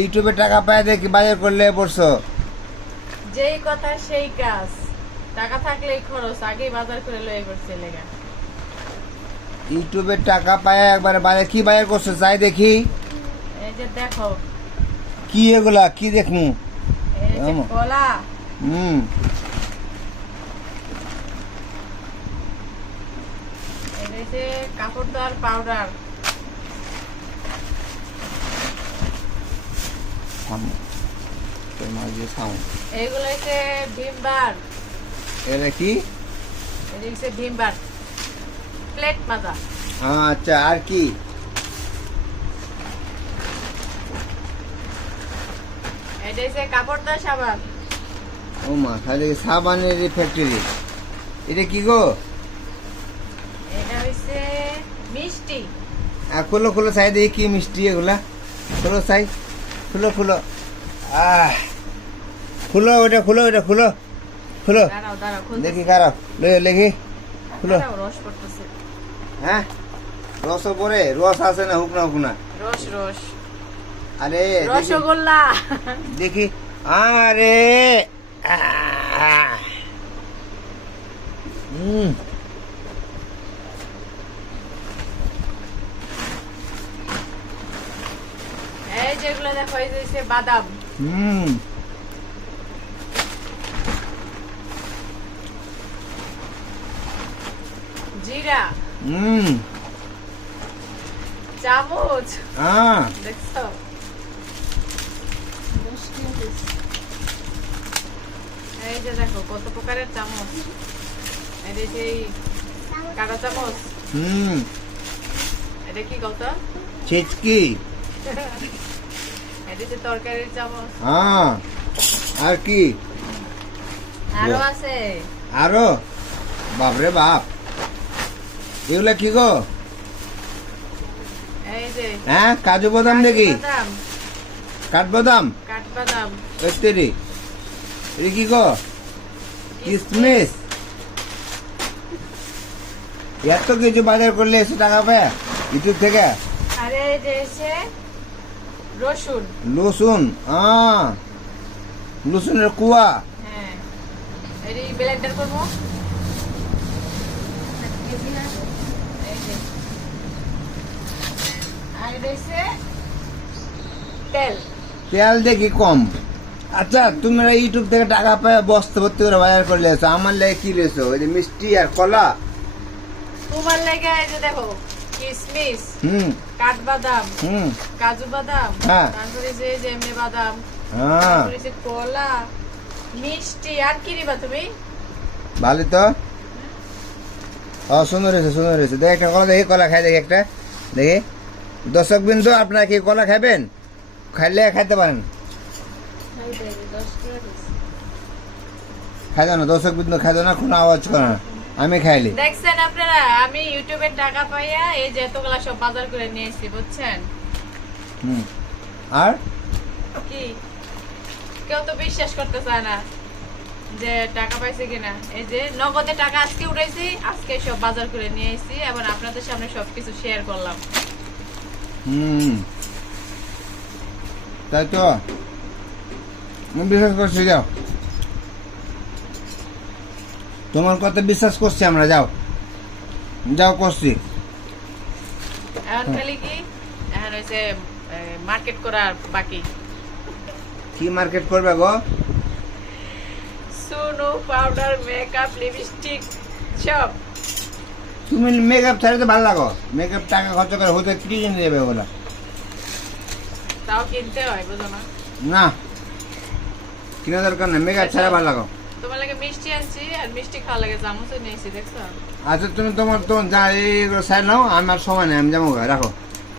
ইউটিউবে টাকা পায় দেখি বাজার করলে পড়ছো? যেই কথা সেই কাজ। টাকা থাকলেই খরচ আগেই বাজার করে লয়ে পড়ছে লেগা। ইউটিউবে টাকা পায় একবারে বাজার কি বাজার করছ? চাই দেখি। এই যে দেখো। কি এগুলা? কি দেখমু? এই যে কলা। হুম। এটা হচ্ছে কাপড় দেওয়ার পাউডার এইগুলো হচ্ছে ভিমবার এটা কি? এটা হচ্ছে ভিমবার প্লেট মাজা। আচ্ছা আর কি? এটা হচ্ছে কাপড় সাবান। ও মা তাহলে সাবানের ফ্যাক্টরি এটা কি গো? এটা হচ্ছে মিষ্টি। আর খুলো খুলো চাই দেখি কি মিষ্টি এগুলা? খুলো চাই খুলো খুলো আহ। খুলো ওটা খুলো ওটা খুলো খুলো দেখি খারাপ লেখি খুলো দাঁড়াও, রস পড়তেছে। হ্যাঁ? রস পরে রস আছে না হুক না হুক না? রস রস। আরে দেখি- রসগোল্লা। দেখি। আরে হুম এই যেগুলো দেখো এই যে বাদাম। হুম। জিরা। হুম। চামচ। আহ দেখছ? এই যে দেখো কত প্রকারের চামচ। এই কাটা চামচ? হুম। এটা কি কত? ছিচকি এটা হচ্ছে তরকারির চামচ হ্যাঁ। আর কি? আরও আছে। আরও? বাপরে বাপ। এগুলা কি গো? হ্যাঁ কাজু বাদাম দেখি বাদাম। কাঠবাদাম কাঠবাদাম এটা কি গো? কিসমিস। এত কিছু বাজার করলে এসে টাকা পায়? ইউটিউব থেকে? আর রসুন। লসুন আহ। লসুনের কুয়া। হ্যাঁ। এটি ব্লেন্ডার করব। আর এটা তেল। তেল দেখি কম? আচ্ছা তোমরা ইউটিউব থেকে টাকা পায় বস্তা ভর্তি করে বাজার করে আমার লাগে কি লেছো ওই যে মিষ্টি আর কলা। তোমার লেগে এই যে দেখো কিশমিশ হুম। কাঠবাদাম হুম। কাজু বাদাম হ্যাঁ। তারপরে যে যে এমনি বাদাম হ্যাঁ। তারপরে যে কলা মিষ্টি আর কি নিবা তুমি? ভালো তো। ও সুন্দর হয়েছে সুন্দর হয়েছে। দেখ একটা কলা দেখি কলা খাই দেখি একটা। দেখি। দর্শক বিন্দু আপনারা কি কলা খাবেন খাইলে খাইতে পারেন। খাই দাও না দর্শক বিন্দু খাই দাও না কোনো আওয়াজ করে না। আমি খাইলি। দেখছেন আপনারা আমি ইউটিউবের টাকা পাইয়া এই যে এতগুলা সব বাজার করে নিয়ে এসেছি বুঝছেন? হুম। আর? কি? কেউ তো বিশ্বাস করতে চায় না যে টাকা পাইছে কিনা। এই যে নগদে টাকা আজকে উঠাইছি আজকে সব বাজার করে নিয়ে এসেছি এবং আপনাদের সামনে সবকিছু শেয়ার করলাম। হুম। তাই তো? বিশ্বাস করছি যাও। তোমার কথা বিশ্বাস করছি আমরা যাও। যাও করছি। এখন খালি কি? এখন হয়েছে মার্কেট করার বাকি। কি মার্কেট করবে গো? সুনু পাউডার মেকআপ লিপস্টিক সব। তুমি মেকআপ ছাড়া তো ভালো লাগো। মেকআপ টাকা খরচ করে হতে কি কিনে দেবে ওগুলা? তাও কিনতে হয় বুঝো না। না। কিনা দরকার না মেকআপ ছাড়া ভালো লাগো তোমার লাগে। মিষ্টি আনছি আর মিষ্টি খাওয়া লাগে চামচও নিয়েছি, দেখছ? আচ্ছা তুমি তোমার তো যাই সাইড নাও, আমার সময় নেই, আমি যাব রাখো।